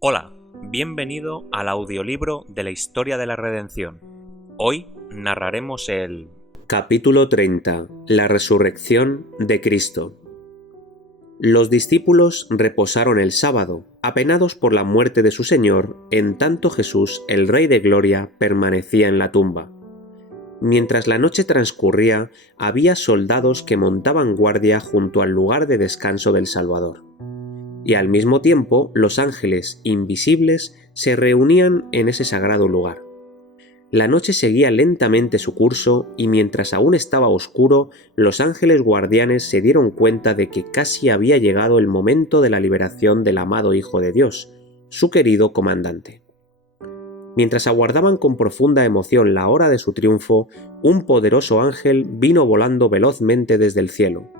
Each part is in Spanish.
Hola, bienvenido al audiolibro de la historia de la redención. Hoy narraremos el Capítulo 30. La resurrección de Cristo. Los discípulos reposaron el sábado, apenados por la muerte de su Señor, en tanto Jesús, el Rey de Gloria, permanecía en la tumba. Mientras la noche transcurría, había soldados que montaban guardia junto al lugar de descanso del Salvador. Y al mismo tiempo, los ángeles invisibles se reunían en ese sagrado lugar. La noche seguía lentamente su curso y mientras aún estaba oscuro, los ángeles guardianes se dieron cuenta de que casi había llegado el momento de la liberación del amado Hijo de Dios, su querido comandante. Mientras aguardaban con profunda emoción la hora de su triunfo, un poderoso ángel vino volando velozmente desde el cielo.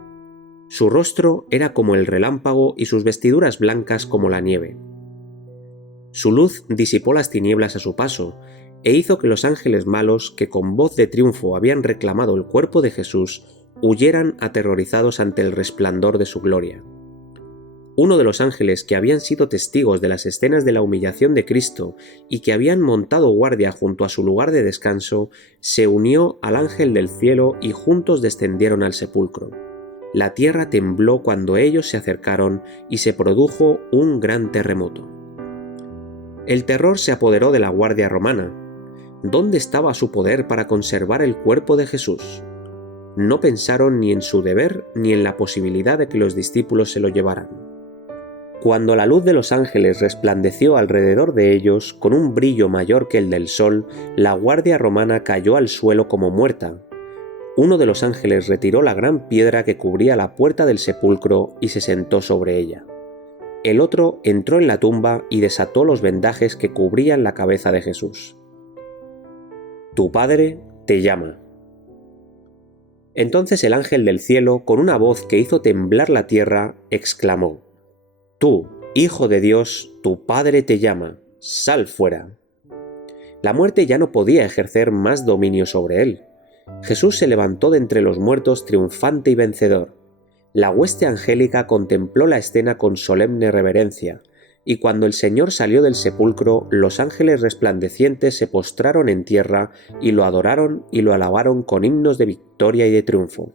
Su rostro era como el relámpago y sus vestiduras blancas como la nieve. Su luz disipó las tinieblas a su paso, e hizo que los ángeles malos, que con voz de triunfo habían reclamado el cuerpo de Jesús, huyeran aterrorizados ante el resplandor de su gloria. Uno de los ángeles que habían sido testigos de las escenas de la humillación de Cristo y que habían montado guardia junto a su lugar de descanso, se unió al ángel del cielo y juntos descendieron al sepulcro. La tierra tembló cuando ellos se acercaron y se produjo un gran terremoto. El terror se apoderó de la guardia romana. ¿Dónde estaba su poder para conservar el cuerpo de Jesús? No pensaron ni en su deber ni en la posibilidad de que los discípulos se lo llevaran. Cuando la luz de los ángeles resplandeció alrededor de ellos con un brillo mayor que el del sol, la guardia romana cayó al suelo como muerta. Uno de los ángeles retiró la gran piedra que cubría la puerta del sepulcro y se sentó sobre ella. El otro entró en la tumba y desató los vendajes que cubrían la cabeza de Jesús. Tu Padre te llama. Entonces el ángel del cielo, con una voz que hizo temblar la tierra, exclamó: Tú, Hijo de Dios, tu Padre te llama, sal fuera. La muerte ya no podía ejercer más dominio sobre él. Jesús se levantó de entre los muertos triunfante y vencedor. La hueste angélica contempló la escena con solemne reverencia, y cuando el Señor salió del sepulcro, los ángeles resplandecientes se postraron en tierra y lo adoraron y lo alabaron con himnos de victoria y de triunfo.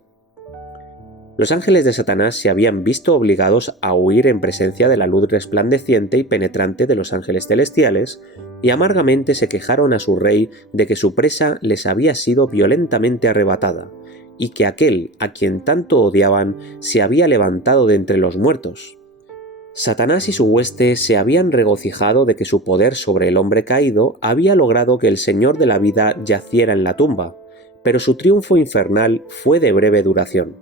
Los ángeles de Satanás se habían visto obligados a huir en presencia de la luz resplandeciente y penetrante de los ángeles celestiales, y amargamente se quejaron a su rey de que su presa les había sido violentamente arrebatada, y que aquel a quien tanto odiaban se había levantado de entre los muertos. Satanás y su hueste se habían regocijado de que su poder sobre el hombre caído había logrado que el Señor de la vida yaciera en la tumba, pero su triunfo infernal fue de breve duración.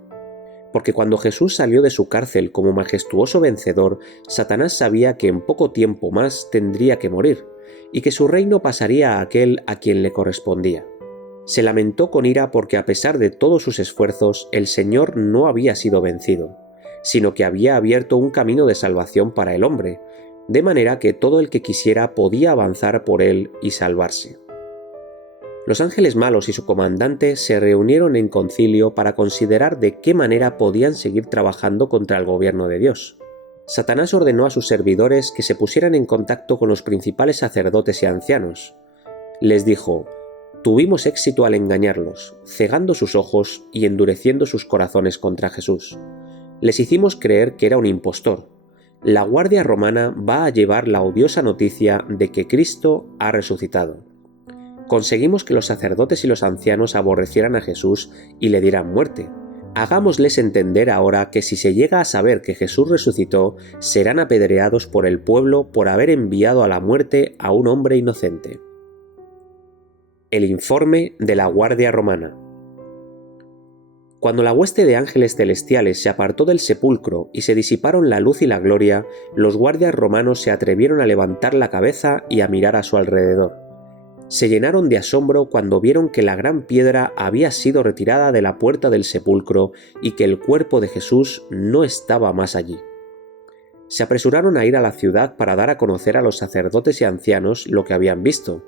Porque cuando Jesús salió de su cárcel como majestuoso vencedor, Satanás sabía que en poco tiempo más tendría que morir, y que su reino pasaría a aquel a quien le correspondía. Se lamentó con ira porque a pesar de todos sus esfuerzos, el Señor no había sido vencido, sino que había abierto un camino de salvación para el hombre, de manera que todo el que quisiera podía avanzar por él y salvarse. Los ángeles malos y su comandante se reunieron en concilio para considerar de qué manera podían seguir trabajando contra el gobierno de Dios. Satanás ordenó a sus servidores que se pusieran en contacto con los principales sacerdotes y ancianos. Les dijo: tuvimos éxito al engañarlos, cegando sus ojos y endureciendo sus corazones contra Jesús. Les hicimos creer que era un impostor. La guardia romana va a llevar la odiosa noticia de que Cristo ha resucitado. Conseguimos que los sacerdotes y los ancianos aborrecieran a Jesús y le dieran muerte. Hagámosles entender ahora que si se llega a saber que Jesús resucitó, serán apedreados por el pueblo por haber enviado a la muerte a un hombre inocente. El informe de la guardia romana. Cuando la hueste de ángeles celestiales se apartó del sepulcro y se disiparon la luz y la gloria, los guardias romanos se atrevieron a levantar la cabeza y a mirar a su alrededor. Se llenaron de asombro cuando vieron que la gran piedra había sido retirada de la puerta del sepulcro y que el cuerpo de Jesús no estaba más allí. Se apresuraron a ir a la ciudad para dar a conocer a los sacerdotes y ancianos lo que habían visto.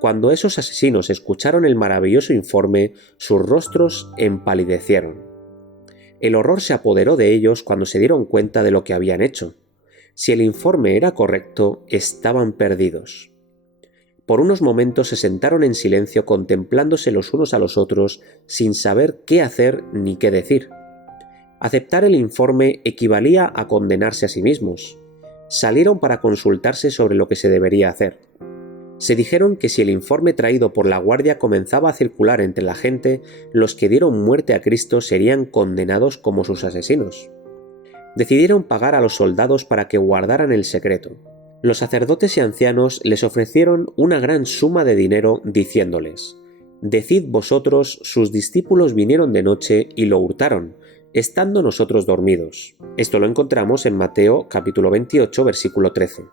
Cuando esos asesinos escucharon el maravilloso informe, sus rostros empalidecieron. El horror se apoderó de ellos cuando se dieron cuenta de lo que habían hecho. Si el informe era correcto, estaban perdidos. Por unos momentos se sentaron en silencio contemplándose los unos a los otros sin saber qué hacer ni qué decir. Aceptar el informe equivalía a condenarse a sí mismos. Salieron para consultarse sobre lo que se debería hacer. Se dijeron que si el informe traído por la guardia comenzaba a circular entre la gente, los que dieron muerte a Cristo serían condenados como sus asesinos. Decidieron pagar a los soldados para que guardaran el secreto. Los sacerdotes y ancianos les ofrecieron una gran suma de dinero diciéndoles: «Decid vosotros, sus discípulos vinieron de noche y lo hurtaron, estando nosotros dormidos». Esto lo encontramos en Mateo capítulo 28, versículo 13.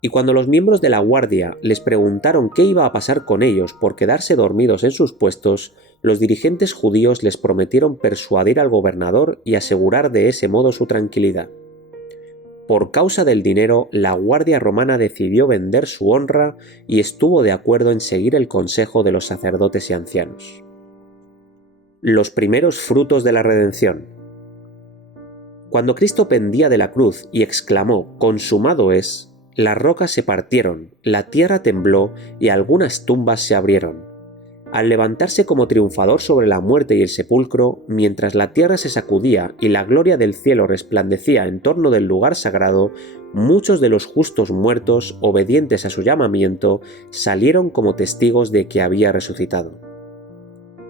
Y cuando los miembros de la guardia les preguntaron qué iba a pasar con ellos por quedarse dormidos en sus puestos, los dirigentes judíos les prometieron persuadir al gobernador y asegurar de ese modo su tranquilidad. Por causa del dinero, la guardia romana decidió vender su honra y estuvo de acuerdo en seguir el consejo de los sacerdotes y ancianos. Los primeros frutos de la redención. Cuando Cristo pendía de la cruz y exclamó «Consumado es», las rocas se partieron, la tierra tembló y algunas tumbas se abrieron. Al levantarse como triunfador sobre la muerte y el sepulcro, mientras la tierra se sacudía y la gloria del cielo resplandecía en torno del lugar sagrado, muchos de los justos muertos, obedientes a su llamamiento, salieron como testigos de que había resucitado.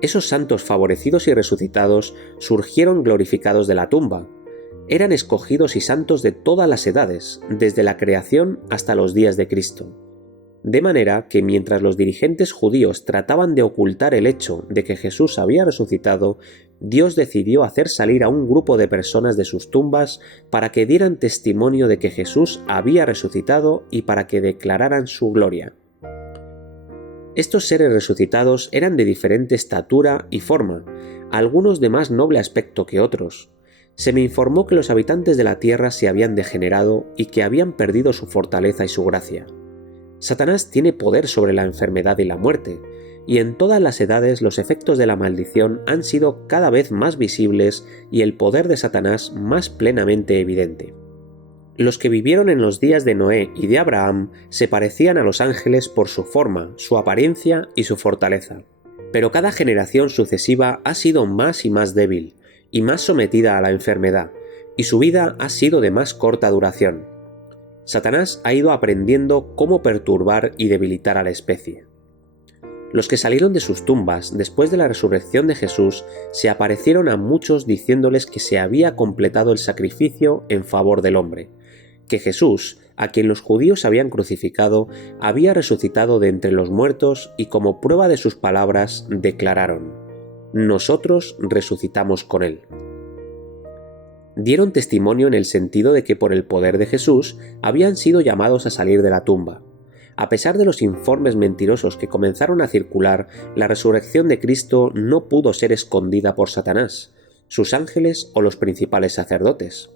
Esos santos favorecidos y resucitados surgieron glorificados de la tumba. Eran escogidos y santos de todas las edades, desde la creación hasta los días de Cristo. De manera que mientras los dirigentes judíos trataban de ocultar el hecho de que Jesús había resucitado, Dios decidió hacer salir a un grupo de personas de sus tumbas para que dieran testimonio de que Jesús había resucitado y para que declararan su gloria. Estos seres resucitados eran de diferente estatura y forma, algunos de más noble aspecto que otros. Se me informó que los habitantes de la tierra se habían degenerado y que habían perdido su fortaleza y su gracia. Satanás tiene poder sobre la enfermedad y la muerte, y en todas las edades los efectos de la maldición han sido cada vez más visibles y el poder de Satanás más plenamente evidente. Los que vivieron en los días de Noé y de Abraham se parecían a los ángeles por su forma, su apariencia y su fortaleza. Pero cada generación sucesiva ha sido más y más débil, y más sometida a la enfermedad, y su vida ha sido de más corta duración. Satanás ha ido aprendiendo cómo perturbar y debilitar a la especie. Los que salieron de sus tumbas después de la resurrección de Jesús se aparecieron a muchos diciéndoles que se había completado el sacrificio en favor del hombre, que Jesús, a quien los judíos habían crucificado, había resucitado de entre los muertos y como prueba de sus palabras declararon: «Nosotros resucitamos con él». Dieron testimonio en el sentido de que por el poder de Jesús habían sido llamados a salir de la tumba. A pesar de los informes mentirosos que comenzaron a circular, la resurrección de Cristo no pudo ser escondida por Satanás, sus ángeles o los principales sacerdotes.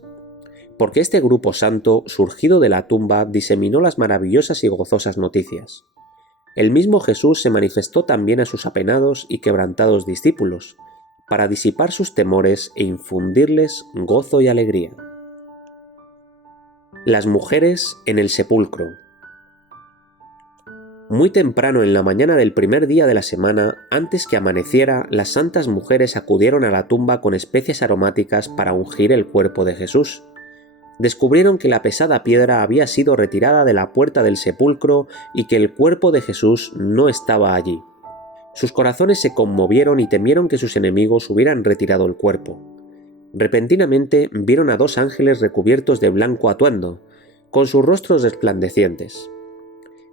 Porque este grupo santo, surgido de la tumba, diseminó las maravillosas y gozosas noticias. El mismo Jesús se manifestó también a sus apenados y quebrantados discípulos, para disipar sus temores e infundirles gozo y alegría. Las mujeres en el sepulcro. Muy temprano en la mañana del primer día de la semana, antes que amaneciera, las santas mujeres acudieron a la tumba con especias aromáticas para ungir el cuerpo de Jesús. Descubrieron que la pesada piedra había sido retirada de la puerta del sepulcro y que el cuerpo de Jesús no estaba allí. Sus corazones se conmovieron y temieron que sus enemigos hubieran retirado el cuerpo. Repentinamente vieron a dos ángeles recubiertos de blanco atuendo, con sus rostros resplandecientes.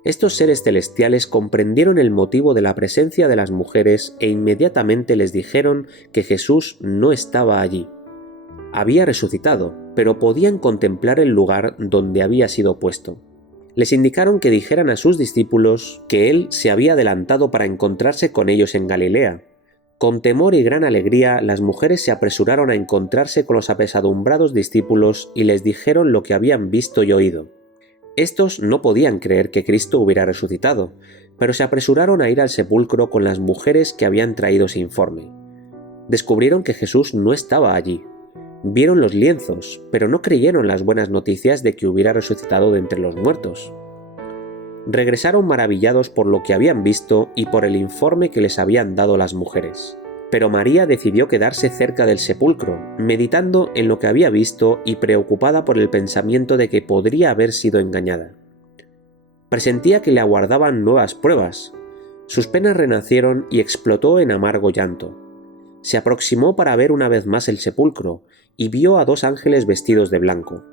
Estos seres celestiales comprendieron el motivo de la presencia de las mujeres e inmediatamente les dijeron que Jesús no estaba allí. Había resucitado, pero podían contemplar el lugar donde había sido puesto. Les indicaron que dijeran a sus discípulos que él se había adelantado para encontrarse con ellos en Galilea. Con temor y gran alegría, las mujeres se apresuraron a encontrarse con los apesadumbrados discípulos y les dijeron lo que habían visto y oído. Estos no podían creer que Cristo hubiera resucitado, pero se apresuraron a ir al sepulcro con las mujeres que habían traído ese informe. Descubrieron que Jesús no estaba allí. Vieron los lienzos, pero no creyeron las buenas noticias de que hubiera resucitado de entre los muertos. Regresaron maravillados por lo que habían visto y por el informe que les habían dado las mujeres. Pero María decidió quedarse cerca del sepulcro, meditando en lo que había visto y preocupada por el pensamiento de que podría haber sido engañada. Presentía que le aguardaban nuevas pruebas. Sus penas renacieron y explotó en amargo llanto. Se aproximó para ver una vez más el sepulcro y vio a 2 ángeles vestidos de blanco.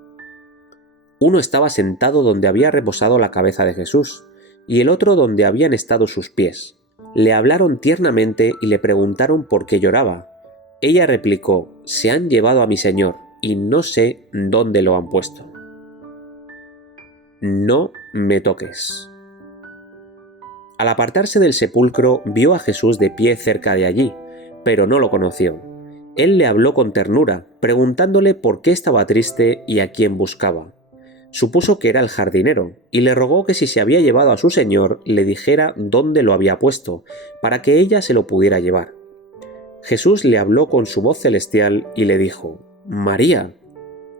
Uno estaba sentado donde había reposado la cabeza de Jesús, y el otro donde habían estado sus pies. Le hablaron tiernamente y le preguntaron por qué lloraba. Ella replicó: «Se han llevado a mi Señor, y no sé dónde lo han puesto». No me toques. Al apartarse del sepulcro, vio a Jesús de pie cerca de allí, pero no lo conoció. Él le habló con ternura, preguntándole por qué estaba triste y a quién buscaba. Supuso que era el jardinero, y le rogó que si se había llevado a su señor, le dijera dónde lo había puesto, para que ella se lo pudiera llevar. Jesús le habló con su voz celestial y le dijo: «María».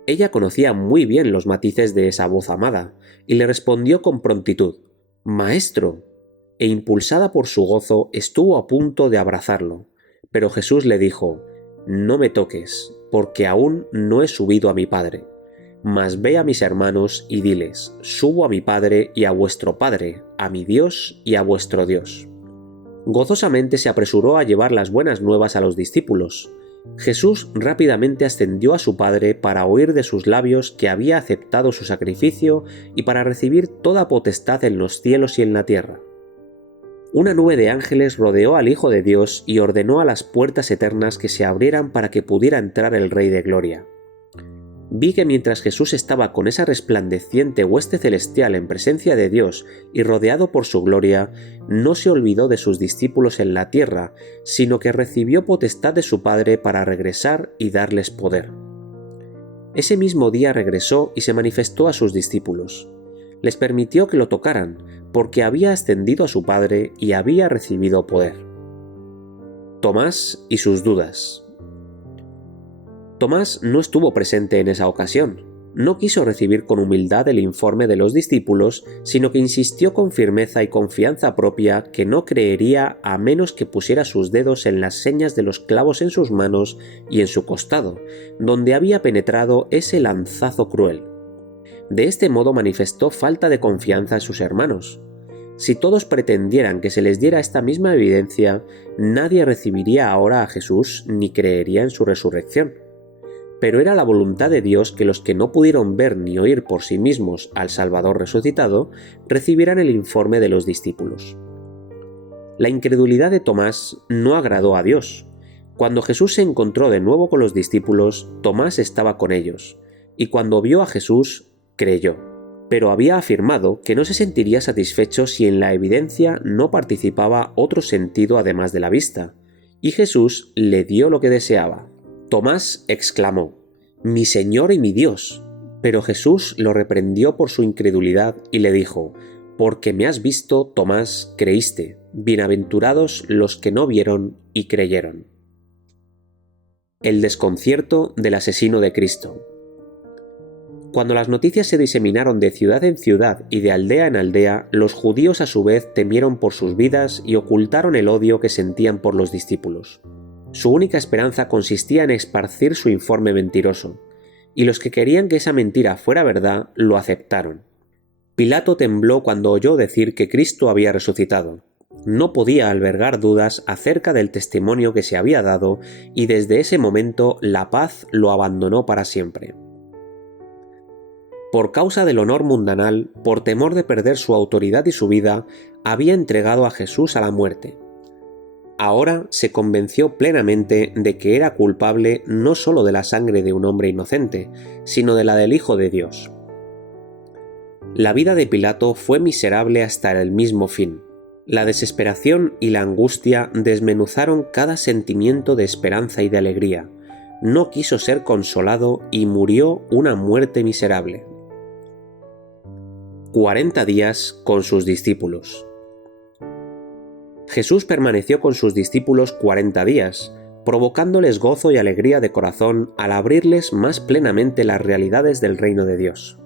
Ella conocía muy bien los matices de esa voz amada, y le respondió con prontitud: «Maestro», e impulsada por su gozo estuvo a punto de abrazarlo. Pero Jesús le dijo: «No me toques, porque aún no he subido a mi Padre. Mas ve a mis hermanos y diles: subo a mi Padre y a vuestro Padre, a mi Dios y a vuestro Dios». Gozosamente se apresuró a llevar las buenas nuevas a los discípulos. Jesús rápidamente ascendió a su Padre para oír de sus labios que había aceptado su sacrificio y para recibir toda potestad en los cielos y en la tierra. Una nube de ángeles rodeó al Hijo de Dios y ordenó a las puertas eternas que se abrieran para que pudiera entrar el Rey de Gloria. Vi que mientras Jesús estaba con esa resplandeciente hueste celestial en presencia de Dios y rodeado por su gloria, no se olvidó de sus discípulos en la tierra, sino que recibió potestad de su Padre para regresar y darles poder. Ese mismo día regresó y se manifestó a sus discípulos. Les permitió que lo tocaran, porque había ascendido a su Padre y había recibido poder. Tomás y sus dudas. Tomás no estuvo presente en esa ocasión. No quiso recibir con humildad el informe de los discípulos, sino que insistió con firmeza y confianza propia que no creería a menos que pusiera sus dedos en las señas de los clavos en sus manos y en su costado, donde había penetrado ese lanzazo cruel. De este modo manifestó falta de confianza en sus hermanos. Si todos pretendieran que se les diera esta misma evidencia, nadie recibiría ahora a Jesús ni creería en su resurrección. Pero era la voluntad de Dios que los que no pudieron ver ni oír por sí mismos al Salvador resucitado recibieran el informe de los discípulos. La incredulidad de Tomás no agradó a Dios. Cuando Jesús se encontró de nuevo con los discípulos, Tomás estaba con ellos, y cuando vio a Jesús, creyó. Pero había afirmado que no se sentiría satisfecho si en la evidencia no participaba otro sentido además de la vista, y Jesús le dio lo que deseaba. Tomás exclamó: «Mi Señor y mi Dios». Pero Jesús lo reprendió por su incredulidad y le dijo: «Porque me has visto, Tomás, creíste. Bienaventurados los que no vieron y creyeron». El desconcierto del asesino de Cristo. Cuando las noticias se diseminaron de ciudad en ciudad y de aldea en aldea, los judíos a su vez temieron por sus vidas y ocultaron el odio que sentían por los discípulos. Su única esperanza consistía en esparcir su informe mentiroso, y los que querían que esa mentira fuera verdad lo aceptaron. Pilato tembló cuando oyó decir que Cristo había resucitado. No podía albergar dudas acerca del testimonio que se había dado, y desde ese momento la paz lo abandonó para siempre. Por causa del honor mundanal, por temor de perder su autoridad y su vida, había entregado a Jesús a la muerte. Ahora se convenció plenamente de que era culpable no solo de la sangre de un hombre inocente, sino de la del Hijo de Dios. La vida de Pilato fue miserable hasta el mismo fin. La desesperación y la angustia desmenuzaron cada sentimiento de esperanza y de alegría. No quiso ser consolado y murió una muerte miserable. 40 días con sus discípulos. Jesús permaneció con sus discípulos 40 días, provocándoles gozo y alegría de corazón al abrirles más plenamente las realidades del reino de Dios.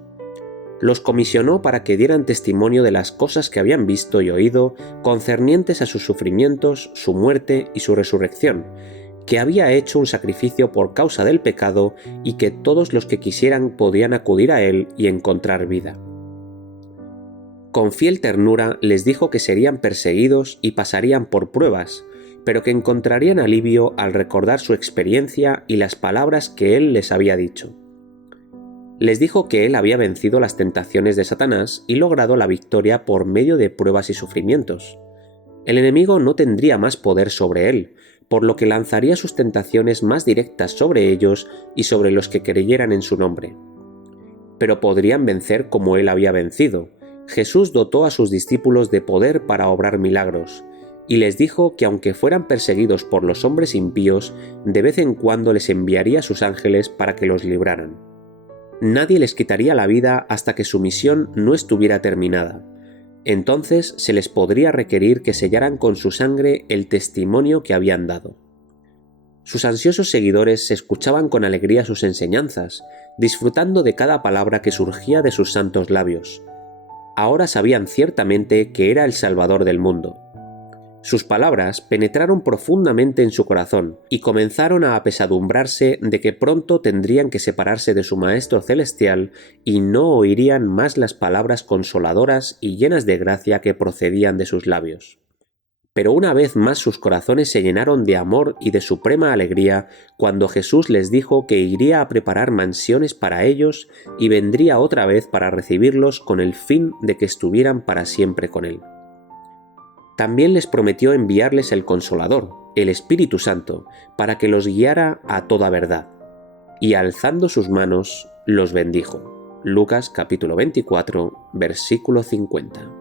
Los comisionó para que dieran testimonio de las cosas que habían visto y oído concernientes a sus sufrimientos, su muerte y su resurrección, que había hecho un sacrificio por causa del pecado y que todos los que quisieran podían acudir a él y encontrar vida. Con fiel ternura les dijo que serían perseguidos y pasarían por pruebas, pero que encontrarían alivio al recordar su experiencia y las palabras que él les había dicho. Les dijo que él había vencido las tentaciones de Satanás y logrado la victoria por medio de pruebas y sufrimientos. El enemigo no tendría más poder sobre él, por lo que lanzaría sus tentaciones más directas sobre ellos y sobre los que creyeran en su nombre. Pero podrían vencer como él había vencido. Jesús dotó a sus discípulos de poder para obrar milagros, y les dijo que aunque fueran perseguidos por los hombres impíos, de vez en cuando les enviaría sus ángeles para que los libraran. Nadie les quitaría la vida hasta que su misión no estuviera terminada. Entonces se les podría requerir que sellaran con su sangre el testimonio que habían dado. Sus ansiosos seguidores escuchaban con alegría sus enseñanzas, disfrutando de cada palabra que surgía de sus santos labios. Ahora sabían ciertamente que era el Salvador del mundo. Sus palabras penetraron profundamente en su corazón y comenzaron a apesadumbrarse de que pronto tendrían que separarse de su Maestro Celestial y no oirían más las palabras consoladoras y llenas de gracia que procedían de sus labios. Pero una vez más sus corazones se llenaron de amor y de suprema alegría cuando Jesús les dijo que iría a preparar mansiones para ellos y vendría otra vez para recibirlos con el fin de que estuvieran para siempre con él. También les prometió enviarles el Consolador, el Espíritu Santo, para que los guiara a toda verdad. Y alzando sus manos, los bendijo. Lucas capítulo 24, versículo 50.